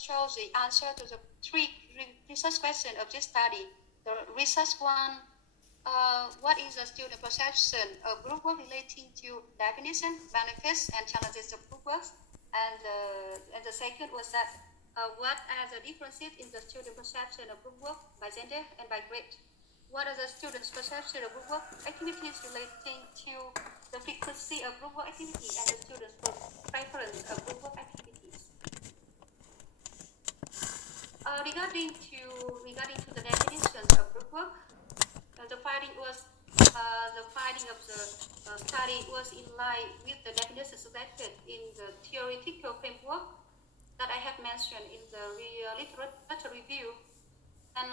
show the answer to the three research questions of this study. The research one, what is the student perception of group work relating to definition, benefits, and challenges of group work? And the second was that what are the differences in the student perception of group work by gender and by grade? What are the students' perception of group work activities relating to the frequency of group work activity and the students' preference of group work activities? Regarding to the definition of group work, the finding of the study was in line with the definition selected in the theoretical framework that I have mentioned in the literature review, and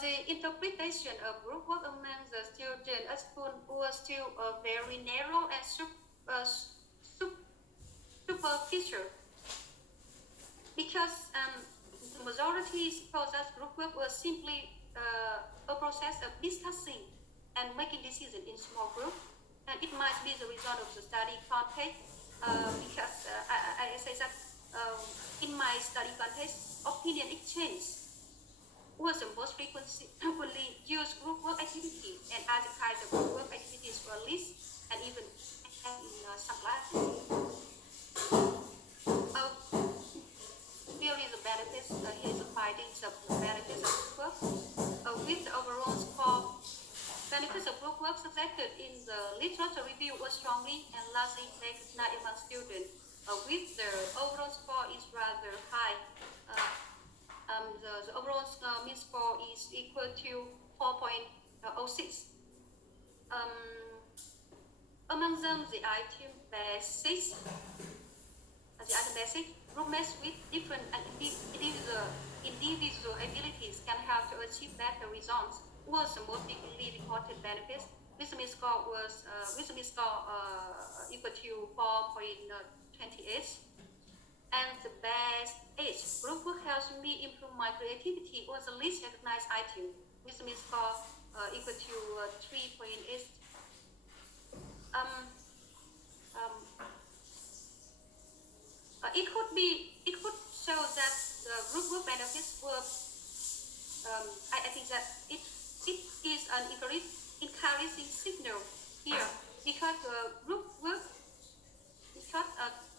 the interpretation of group work among the students at school was still very narrow and superficial, because the majority suppose that group work was simply a process of discussing and making decisions in small groups, and it might be the result of the study context, because I say that in my study context, opinion exchange was the most frequently used group work activity, and other kinds of group work activities were listed and even in some classes. Here is the benefits. Here is the findings of the benefits of group work. With the overall score, benefits of group work selected in the literature review was strongly and largely recognized among students. With the overall score is rather high. The overall mean score is equal to 4.06. Among them, the item basic group mates with different individual abilities can help to achieve better results was the most frequently reported benefits. With the mean score was equal to 4.28. And the best age group work helps me improve my creativity was the least recognized item, with the mean score equal to 3.8. It could show that the group work benefits were. I think that it is an encouraging signal here, because group work, because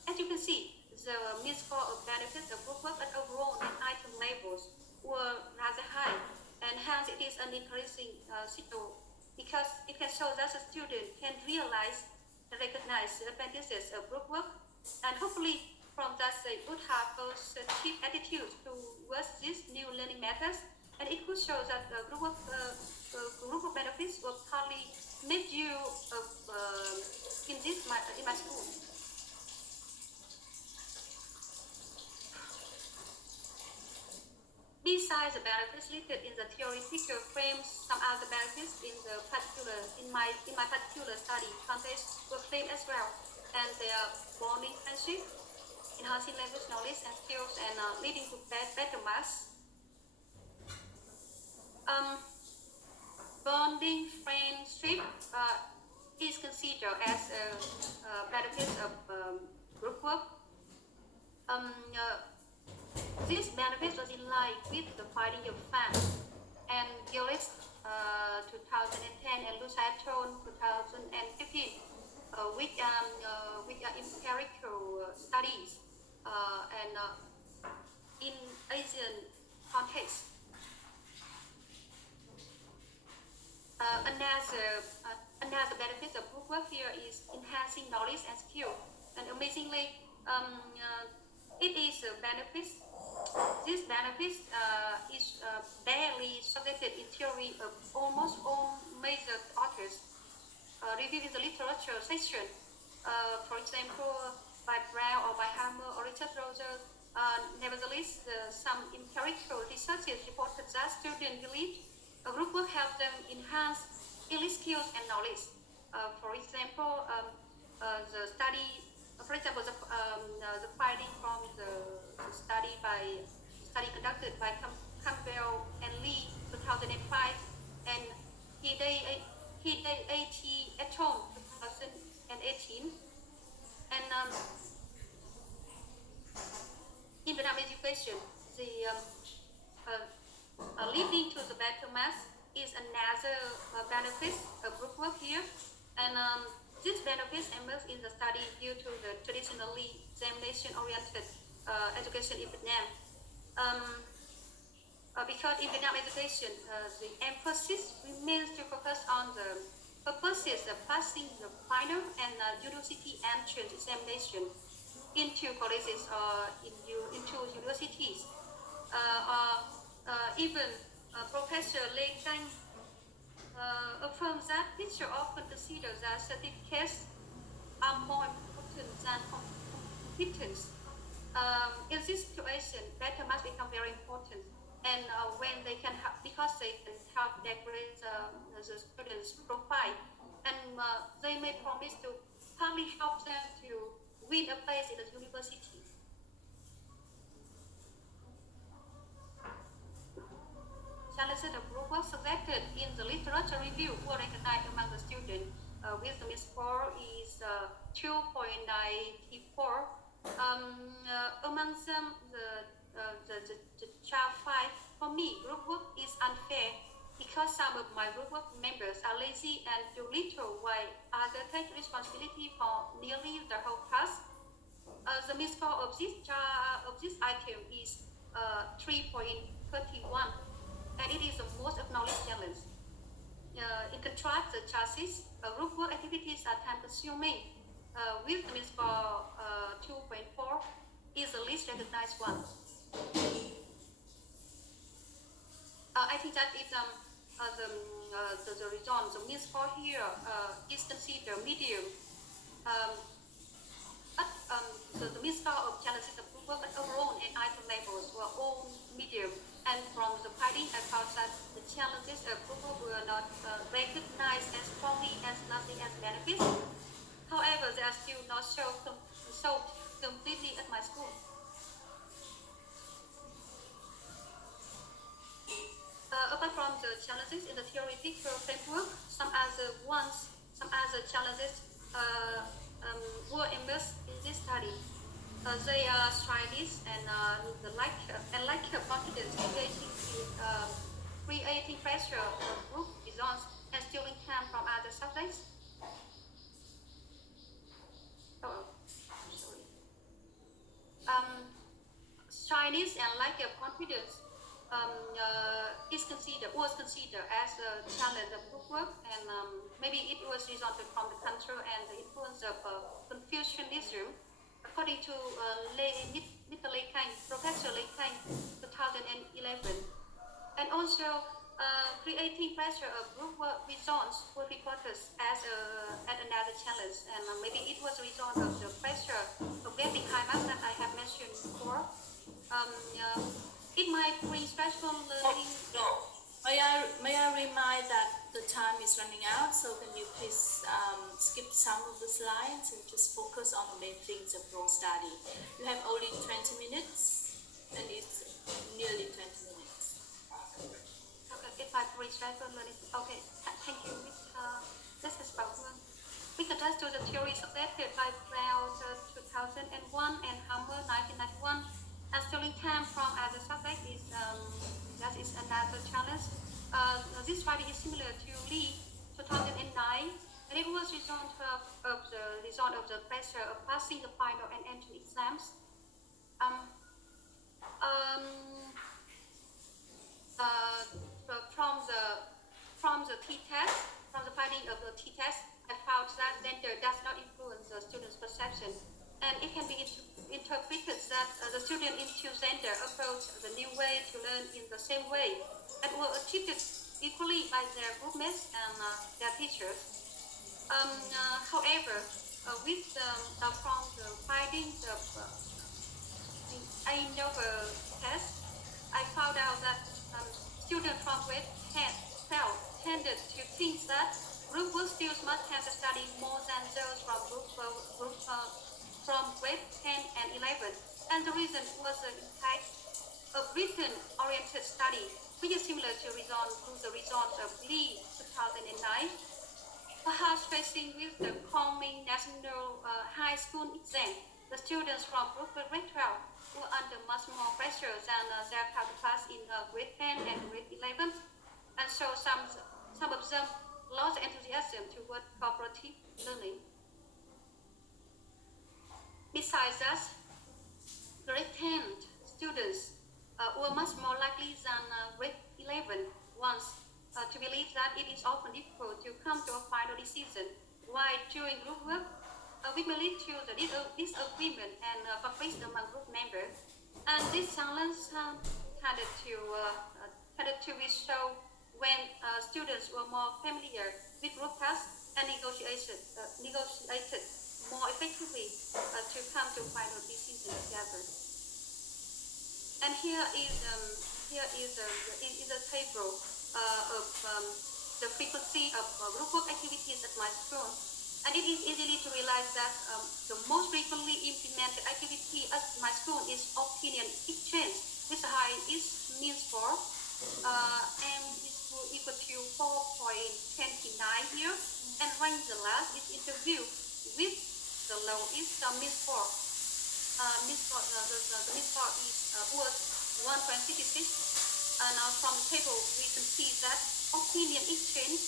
as you can see, the mean score of benefits of group work at overall and item levels were rather high, and hence it is an encouraging signal, because it can show that the student can realize and recognize the advantages of group work, and hopefully from that they would have a positive attitude towards these new learning methods, and it could show that group work benefits will partly make you in my school. Besides the benefits listed in the theoretical frames, some other benefits in my particular study context were claimed as well, and they are bonding friendship, enhancing language knowledge and skills, and leading to better maths. Bonding friendship is considered as a benefit of group work. This benefit was in line with the finding of Fan and Gillis 2010 and Luciatron 2015, which are empirical studies and in Asian context. Another benefit of group work here is enhancing knowledge and skill, and amazingly, it is a benefit. This benefit is barely suggested in theory of almost all major authors reviewed in the literature section. For example, by Brown or by Hammer or Richard Rogers. Nevertheless, some empirical researchers reported that students believe group work helps them enhance English skills and knowledge. For example, the finding from the study conducted by Campbell and Lee 2005 and Hidayati et al. 2018, and education, the leading to the better math is another benefit of group work here. And this benefit emerges in the study due to the traditionally examination-oriented education in Vietnam. Because in Vietnam education, the emphasis remains to focus on the purposes of passing the final and university entrance examination into colleges or into universities. Even Professor Lê Canh affirms that teachers often consider that certificates are more important than competence. In this situation, better must become very important, and when they can help, because they can help decorate the students' profile, and they may promise to partly help them to win a place in the university. Challenges of group work selected in the literature review were recognized among the students with the score is 2.94. Among them, the child 5. For me, group work is unfair because some of my group work members are lazy and do little while others take responsibility for nearly the whole task. The mean score of this item is 3.31, and it is the most acknowledged challenge. In contrast, the chassis group work activities are time-consuming. With the mean score 2.4 is the least recognized one. I think that is the result. The mean score here is considered medium. So the mean score of challenges of group work at overall and item levels were all medium. And from the finding, I found that the challenges of group work were not recognized as strongly as nothing as benefits. However, they are still not sold completely at my school. Apart from the challenges in the theoretical framework, some other challenges were immersed in this study. They are shyness and the lack of confidence, creating pressure on group results and stealing time from other subjects. Shyness and lack of confidence was considered as a challenge of group work, and maybe it was resulted from the culture and the influence of Confucianism, according to Mr. Lê Canh, Professor Lê Canh, 2011, and also creating pressure of group work results were reported as another challenge, and maybe it was a result of the pressure of getting high marks that I have mentioned before. It might bring special learning. No. May I remind that the time is running out, so can you please skip some of the slides and just focus on the main things of your study. You have only 20 minutes, and it's nearly 20 minutes. Okay, if I bring special learning. Okay, thank you. This is Bvlv. We can just do the theory selected by Bvlv 2001 and Hammer 1991. And stealing time from other subject is that is another challenge. This study is similar to Lee 2009, and it was result of the pressure of passing the final and entry exams. From the t-test, from the finding of the t-test, I found that gender does not influence the student's perception. And it can be interpreted that the student in gender approach the new way to learn in the same way and were treated equally by their groupmates and their teachers. However, from the findings of the A-Novel test, I found out that students from grade 10 tended to think that group work students must have to study more than those from grade 10 and 11, and the reason was the impact of written-oriented study, which is similar to the results of Lee 2009. Perhaps facing with the coming national high school exam, the students from grade 12 were under much more better than their counterparts in grade 10 and grade 11, and so some of them lost enthusiasm toward cooperative learning. Besides that, grade 10 students were much more likely than grade 11 ones to believe that it is often difficult to come to a final decision, while during group work, we may lead to the disagreement and conflicts among group members. And this challenge tended to be shown when students were more familiar with group tasks and negotiated more effectively to come to final decision together. And here is a table of the frequency of group work activities at my school. And it is easily to realize that the most frequently implemented activity at my school is opinion exchange, which height is means for, and is equal to 4.29 here. And rank the last is interview with the lowest means for. The means for is was 1.66. Now from the table we can see that opinion exchange,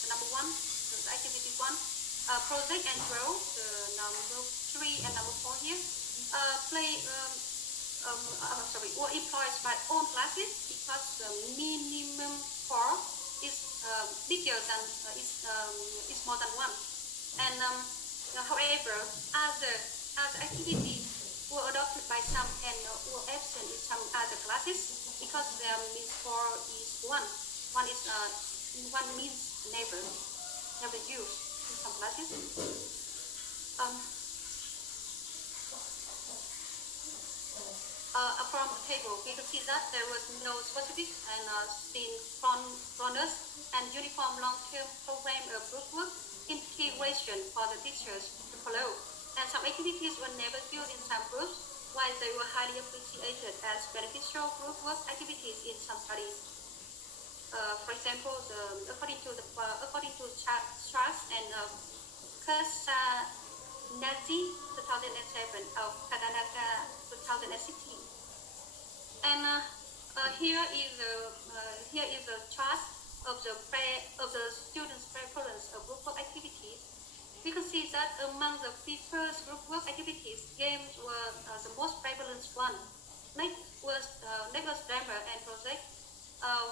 the number one, the activity one, project and grow, the number 3 and number 4 here, were employed by all classes because the minimum score is bigger than is more than 1. And however, other activities were adopted by some and were absent in some other classes because their mean score is 1. One means never used in some classes. From the table, we can see that there was no specific and synchronous and uniform long-term program of group work integration for the teachers to follow. And some activities were never used in some groups, while they were highly appreciated as beneficial group work activities in some studies. For example, according to Charles and Kasanazi 2007 of Kadanaka 2016. And here is a chart of the students' preference of group work activities. We can see that among the first group work activities, games were the most prevalent one. Next was grammar and project,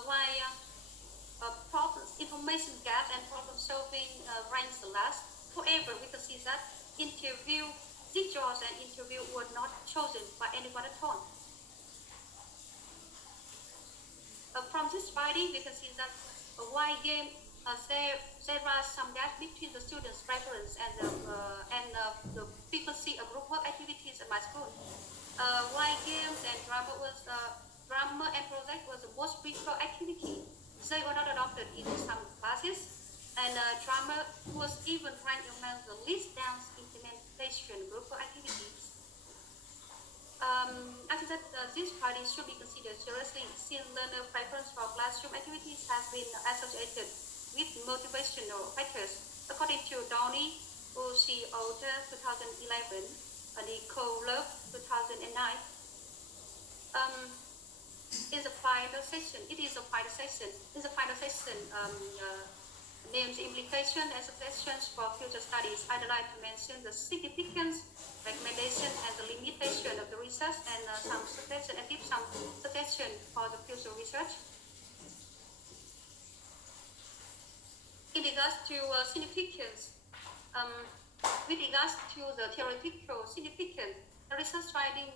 while information gap and problem solving ranks the last. However, we can see that interview, jigsaws and interview were not chosen by anyone at all. From this finding, we can see that while game there are some gaps between the students' preference and the frequency of group work activities at my school. While games and drama and project was the most preferred activity, they were not adopted in some classes, and drama was even ranked among the least dense implementation group work activities. I think that this study should be considered seriously since learner preference for classroom activities has been associated with motivational factors, according to Downey, O.C. Older 2011, and Bvlv 2009. In the final session, names implication and suggestions for future studies. I'd like to mention the significance, recommendation, and the limitation of the research, and some suggestion and give some suggestion for the future research. In regards to significance, with regards to the theoretical significance, the research finding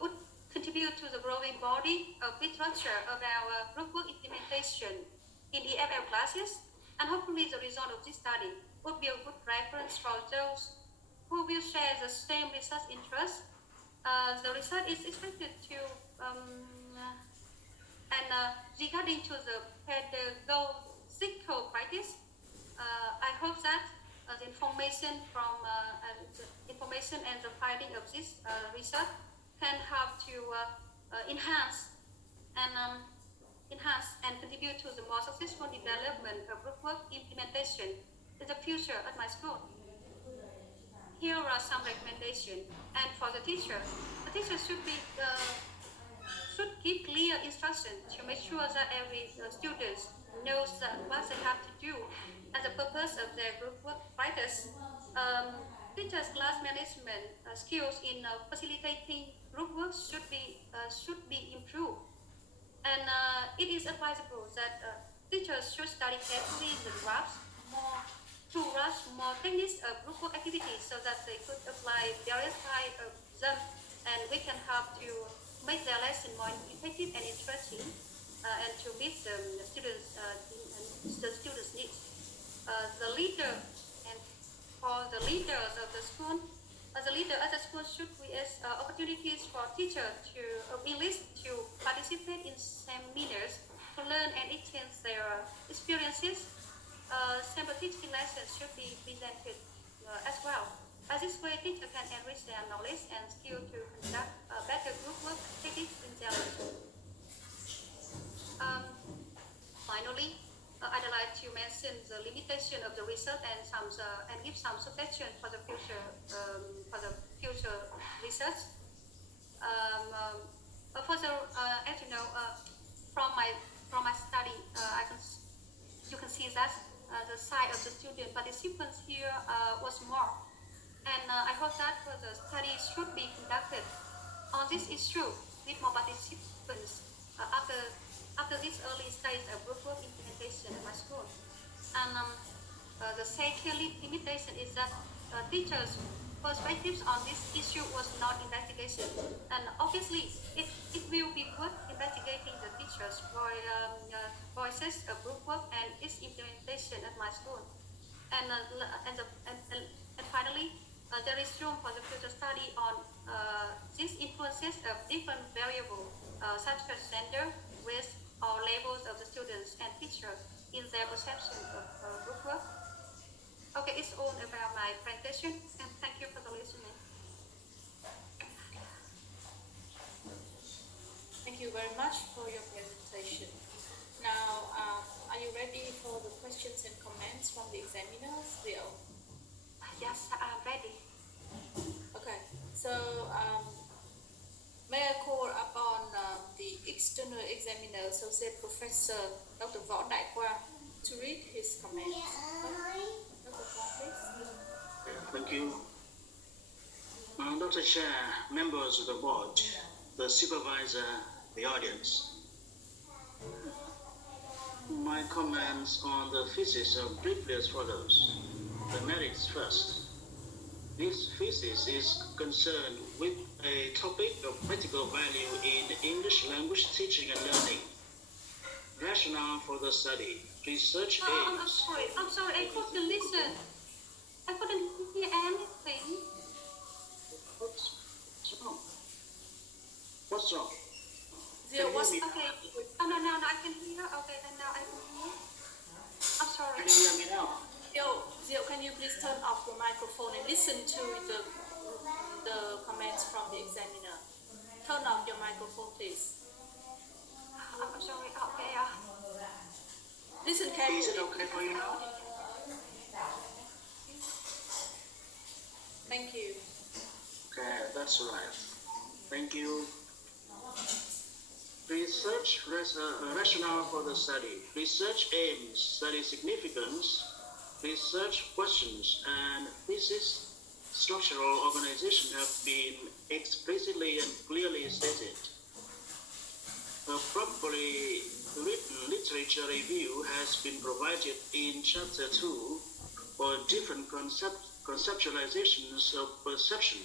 would contribute to the growing body of literature about group work implementation in EFL classes, and hopefully the result of this study would be a good reference for those who will share the same research interest. The research is expected to, regarding to the pedagogical practice, I hope that the information and the finding of this research can help to enhance and contribute to the more successful development of group work implementation in the future at my school. Here are some recommendations. And for the teacher teachers should give clear instruction to make sure that every student knows what they have to do and the purpose of their group work. Practice. Teachers' class management skills in facilitating group work should be improved, and it is advisable that teachers should study carefully the graphs more techniques of group work activities so that they could apply various types of them, and we can help to make their lesson more effective and interesting, and to meet the students' needs. The leader and for the leaders of the school, the leader of the school should create opportunities for teachers to enlist to participate in seminars to learn and exchange their experiences. Sample teaching lessons should be presented as well. As this way, teachers can enrich their knowledge and skill to conduct better group work activities in their lesson. Finally, I'd like to mention the limitation of the research and give some suggestions for the future research. As you know, from my study, you can see that the size of the student participants here was more, and I hope that further studies should be conducted on this issue with more participants after this early stage of group work implementation at my school. And the second limitation is that teachers' perspectives on this issue was not investigation, and obviously it will be good investigating the teachers' voices of group work and its implementation at my school. And finally, there is room for the future study on these influences of different variables such as gender, race, or levels of the students and teachers in their perception of group work. Okay, it's all about my presentation, and thank you for the listening. Thank you very much for your presentation. Now, are you ready for the questions and comments from the examiners? Yes, I'm ready. Okay, so may I call upon the external examiner, Associate Professor Dr. Võ Đại Quang, to read his comments. Dr. Quang, please. Thank you. Dr. Chair, members of the board, the supervisor, the audience. My comments on the thesis are briefly as follows. The merits first. This thesis is concerned with a topic of practical value in English language teaching and learning. Rationale for the study. Research aims. I'm sorry, I couldn't listen. I couldn't hear anything. What's wrong? What's wrong? There was Okay. Oh, no, I can hear. Okay, and now I can hear. I'm sorry. Can you hear me now? Zio, can you please turn off your microphone and listen to the comments from the examiner? Turn off your microphone, please. I'm sorry. Okay. Listen carefully. Is it okay for you now? Thank you. Okay, that's right. Thank you. Research rationale for the study. Research aims, study significance, research questions, and thesis structural organization have been explicitly and clearly stated. A properly written literature review has been provided in Chapter 2 for different conceptualizations of perception,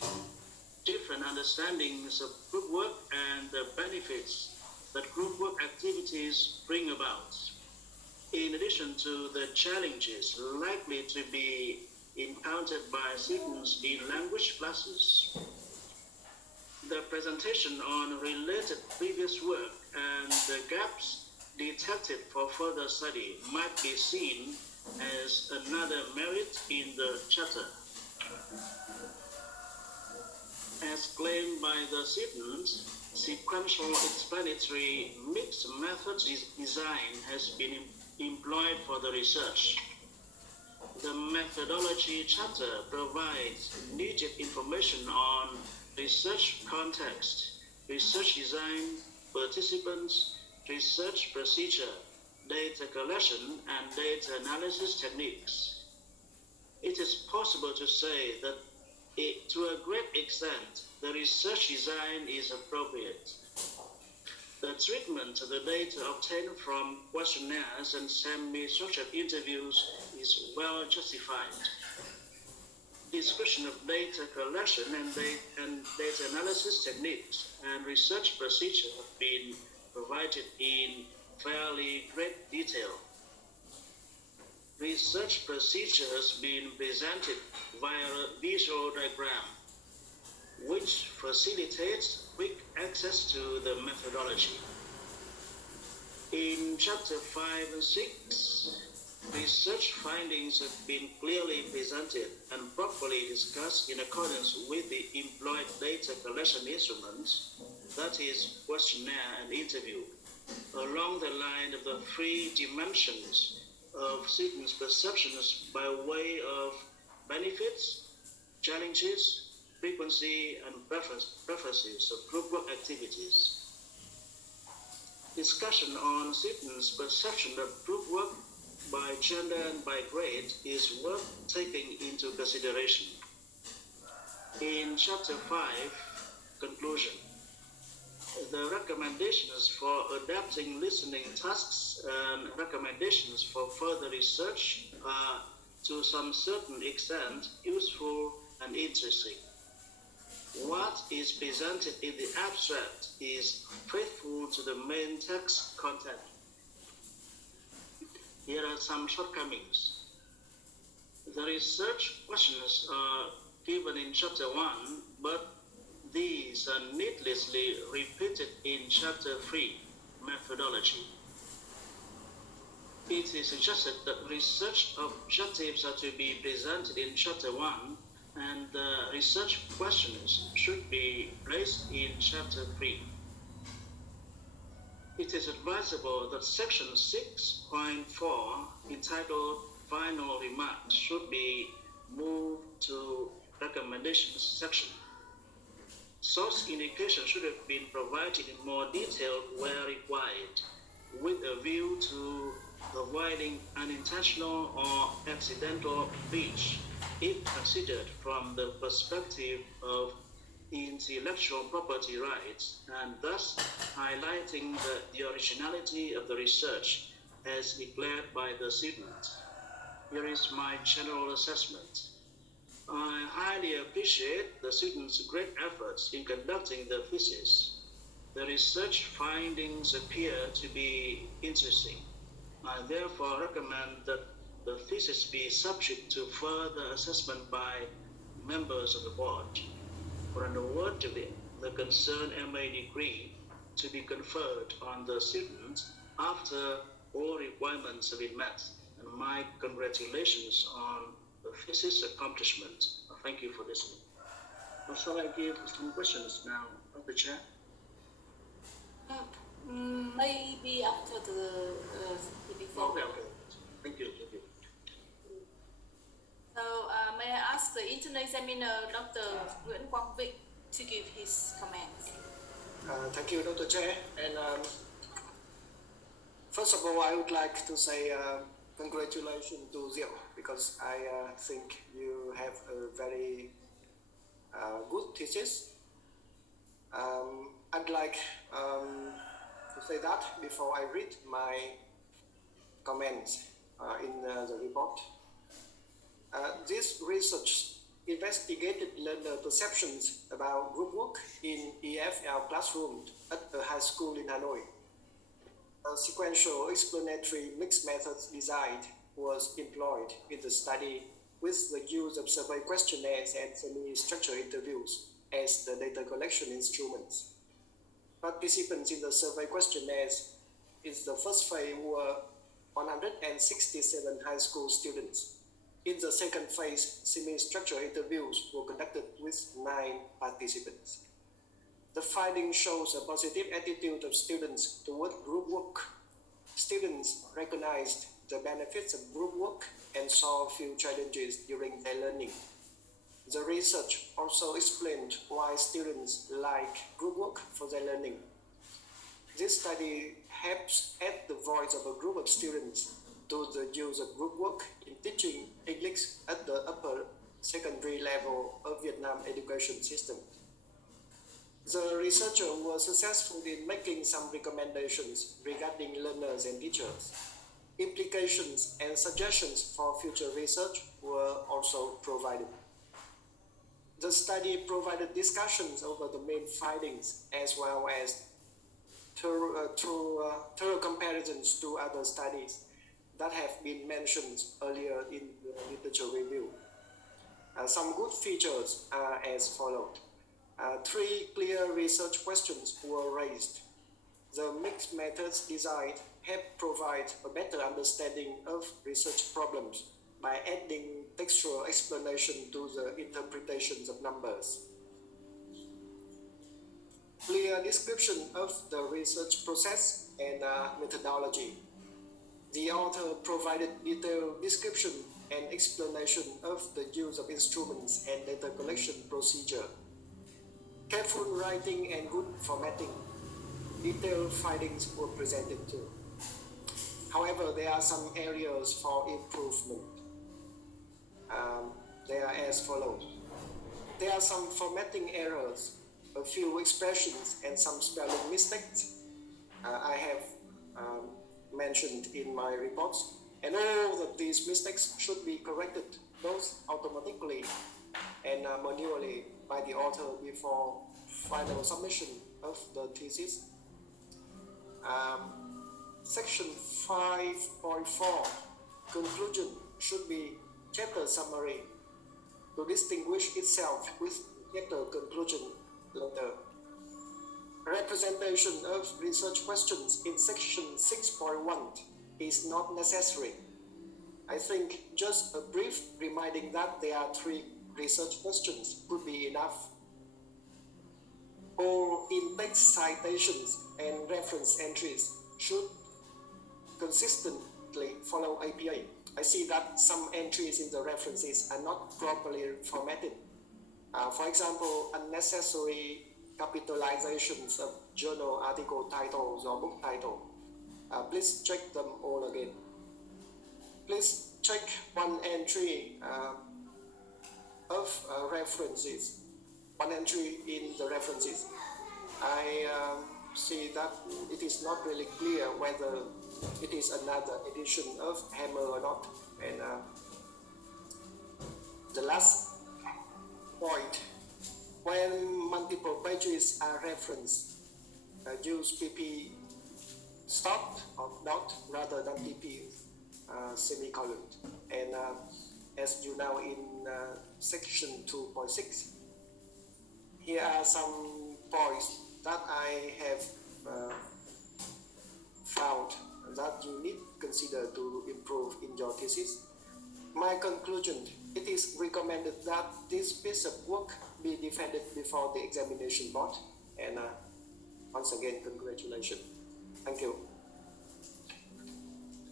different understandings of group work, and the benefits that group work activities bring about, in addition to the challenges likely to be encountered by students in language classes. The presentation on related previous work and the gaps detected for further study might be seen as another merit in the chapter. As claimed by the students, sequential explanatory mixed methods design has been employed for the research. The methodology chapter provides needed information on research context, research design, participants, research procedure, data collection, and data analysis techniques. It is possible to say that to a great extent, the research design is appropriate. The treatment of the data obtained from questionnaires and semi-structured interviews is well justified. Description of data collection and data analysis techniques and research procedure have been provided in fairly great detail. Research procedure has been presented via a visual diagram, which facilitates quick access to the methodology. In Chapter 5 and 6, research findings have been clearly presented and properly discussed in accordance with the employed data collection instruments, that is, questionnaire and interview, along the line of the three dimensions of students' perceptions by way of benefits, challenges, frequency, and preferences of group work activities. Discussion on students' perception of group work by gender and by grade is worth taking into consideration. In Chapter 5, Conclusion, the recommendations for adapting listening tasks and recommendations for further research are, to some certain extent, useful and interesting. What is presented in the abstract is faithful to the main text content. Here are some shortcomings. The research questions are given in Chapter 1, but these are needlessly repeated in Chapter 3, Methodology. It is suggested that research objectives are to be presented in Chapter 1 and the research questions should be placed in Chapter 3. It is advisable that Section 6.4, entitled Final Remarks, should be moved to Recommendations section. Source indication should have been provided in more detail where required, with a view to avoiding unintentional or accidental breach, if considered from the perspective of intellectual property rights, and thus highlighting the originality of the research as declared by the student. Here is my general assessment. I highly appreciate the students' great efforts in conducting the thesis. The research findings appear to be interesting. I therefore recommend that the thesis be subject to further assessment by members of the board for an award of the concerned MA degree to be conferred on the student after all requirements have been met. And my congratulations on the thesis accomplishment. Thank you for listening. Shall I give some questions now, Dr. Chair? Maybe after the before. Okay. Thank you. So may I ask the internal examiner, Dr. Nguyễn Quang Vịnh, to give his comments? Thank you, Dr. Chair. And first of all, I would like to say congratulations to Diệu, because I think you have a very good thesis. I'd like to say that before I read my comments in the report. This research investigated learner perceptions about group work in EFL classrooms at a high school in Hanoi. A sequential explanatory mixed methods design was employed in the study with the use of survey questionnaires and semi-structured interviews as the data collection instruments. Participants in the survey questionnaires in the first phase were 167 high school students. In the second phase, semi-structured interviews were conducted with 9 participants. The finding shows a positive attitude of students toward group work. Students recognized the benefits of group work and saw few challenges during their learning. The research also explained why students like group work for their learning. This study helps add the voice of a group of students to the use of group work in teaching English at the upper secondary level of Vietnam education system. The researcher was successful in making some recommendations regarding learners and teachers. Implications and suggestions for future research were also provided. The study provided discussions over the main findings as well as thorough comparisons to other studies that have been mentioned earlier in the literature review. Some good features are as followed. 3 clear research questions were raised. The mixed methods design help provide a better understanding of research problems by adding textual explanation to the interpretations of numbers. Clear description of the research process and methodology. The author provided detailed description and explanation of the use of instruments and data collection procedure. Careful writing and good formatting. Detailed findings were presented too. However, there are some areas for improvement. They are as follows. There are some formatting errors, a few expressions, and some spelling mistakes I have mentioned in my reports. And all of these mistakes should be corrected both automatically and manually by the author before final submission of the thesis. Section 5.4, conclusion should be chapter summary to distinguish itself with chapter conclusion later. Representation of research questions in section 6.1 is not necessary. I think just a brief reminding that there are 3 research questions could be enough. Or in-text citations and reference entries should consistently follow APA. I see that some entries in the references are not properly formatted. For example, unnecessary capitalizations of journal article titles or book title. Please check them all again. Please check one entry of references, one entry in the references. I see that it is not really clear whether it is another edition of Hammer or not. And the last point, when multiple pages are referenced, use PP stop or dot rather than PP semicolon. And as you know in section 2.6, here are some points that I have found that you need to consider to improve in your thesis. My conclusion, it is recommended that this piece of work be defended before the examination board. And once again, congratulations. Thank you.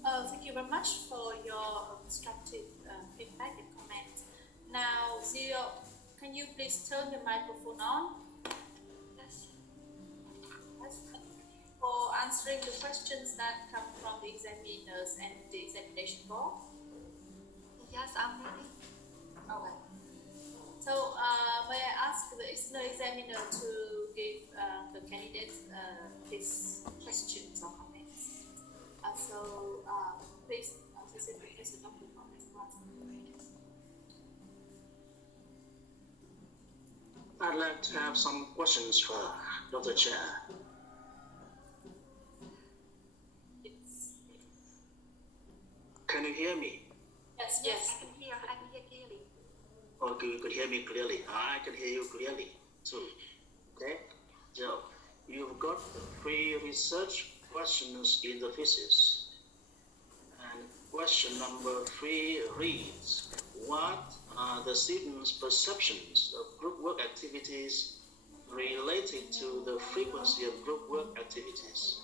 Thank you very much for your constructive feedback and comments. Now, Zero, can you please turn the microphone on? Yes. Yes. For answering the questions that come from the examiners and the examination board. Yes, I'm ready. All right. So, may I ask the examiner to give the candidates his questions or comments? Please, Professor Dr. I'd like to have some questions for Dr. Chair. Can you hear me? Yes, Yes, yes. I can hear clearly. Okay, you could hear me clearly. I can hear you clearly too. Okay, so you've got 3 research questions in the thesis. And question number 3 reads, what are the students' perceptions of group work activities related to the frequency of group work activities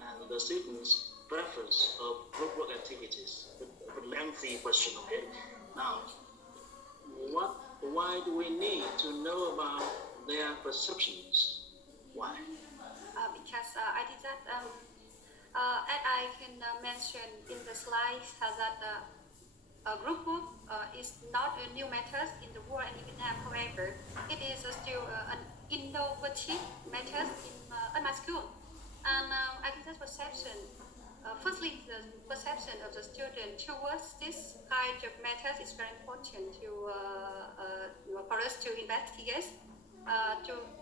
and the students' preference of group work activities? A lengthy question, okay? Now, what why do we need to know about their perceptions? Why? Because I think that as I can mention in the slides that group work is not a new method in the world and in Vietnam. However, it is still an innovative method in my school. And I think that perception, firstly, the perception of the student towards this kind of method is very important for us to investigate.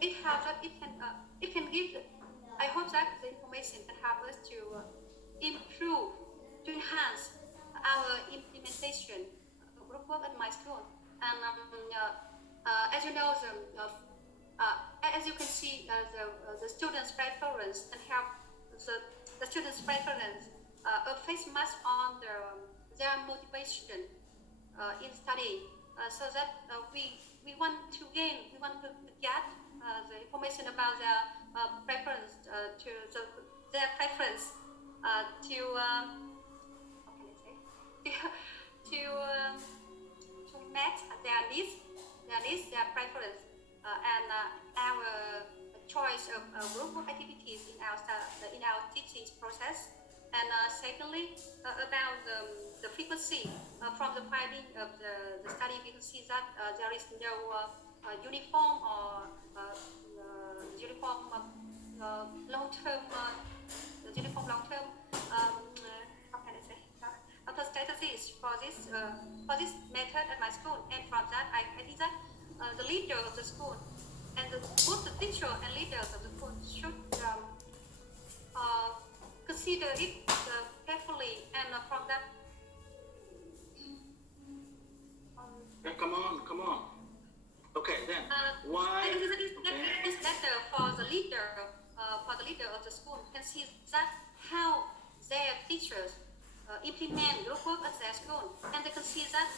It helps that it can give. I hope that the information can help us to improve, to enhance our implementation of group work at my school. And as you know, as you can see, the students' preference can help the students' preference a face mask on their motivation in studying, so that we want to get the information about their preference their preference to how can I say to match their preference, and our choice of group of activities in our teaching process. And secondly, about the frequency from the finding of the study, we can see that there is no uniform or uniform long-term how can I say strategies for this method at my school. And from that, I think that the leader of the school and both the teacher and leaders of the school should consider it carefully, and from that. Come on. Okay, then why? It is better for the leader of the school can see that how their teachers implement group work at their school, and they can see that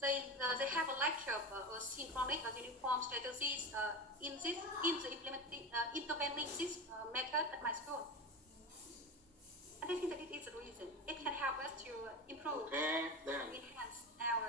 they have a lack of synchronic or uniform strategies in implementing this method at my school.